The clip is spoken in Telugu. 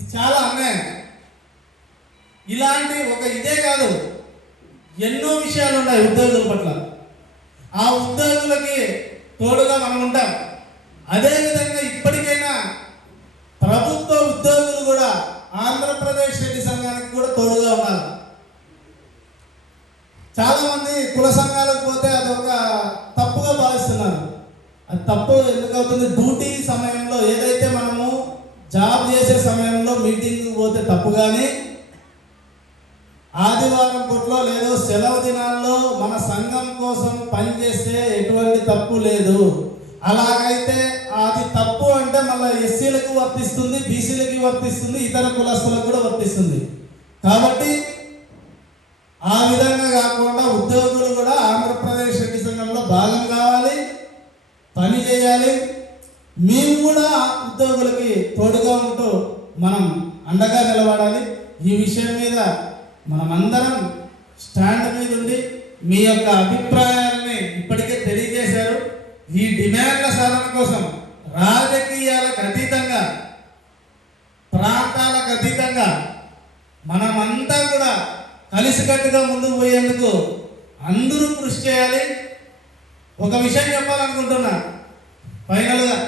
ఇది చాలా అన్యాయం. ఇలాంటి ఒక ఇదే కాదు, ఎన్నో విషయాలు ఉన్నాయి ఉద్యోగుల పట్ల. ఆ ఉద్యోగులకి తోడుగా మనం ఉంటాం. అదేవిధంగా ఇప్పటికైనా ప్రభుత్వ ఉద్యోగులు కూడా ఆంధ్రప్రదేశ్ రెడ్డి సంఘానికి కూడా తోడుగా ఉన్నారు. చాలామంది కుల సంఘాలకు పోతే అదొక తప్పుగా భావిస్తున్నారు. అది తప్పు ఎందుకు అవుతుంది? డ్యూటీ సమయంలో ఏదైతే మనము జాబ్ చేసే సమయంలో మీటింగ్కి పోతే తప్పు, కానీ ఆదివారం పూటలో లేదో సెలవు దినాల్లో మన సంఘం కోసం పనిచేస్తే ఎటువంటి తప్పు లేదు. అలాగైతే అది తప్పు అంటే మళ్ళీ ఎస్సీలకు వర్తిస్తుంది, బీసీలకి వర్తిస్తుంది, ఇతర కులస్తులకు కూడా వర్తిస్తుంది. కాబట్టి ఆ విధంగా కాకుండా ఉద్యోగులు కూడా ఆంధ్రప్రదేశ్ రెడ్డి సంఘంలో భాగం కావాలి, పని చేయాలి. మేము కూడా ఉద్యోగులకి తోడుగా ఉంటూ మనం అండగా నిలబడాలి. ఈ విషయం మీద మనమందరం స్టాండ్ మీద ఉండి మీ యొక్క అభిప్రాయాలని ఇప్పటికే తెలియజేశారు. ఈ డిమాండ్ల సాధన కోసం రాజకీయాలకు అతీతంగా, ప్రాంతాలకు అతీతంగా మనమంతా కూడా కలిసికట్టుగా ముందుకు పోయేందుకు అందరూ కృషి చేయాలి. ఒక విషయం చెప్పాలనుకుంటున్నా ఫైనల్గా.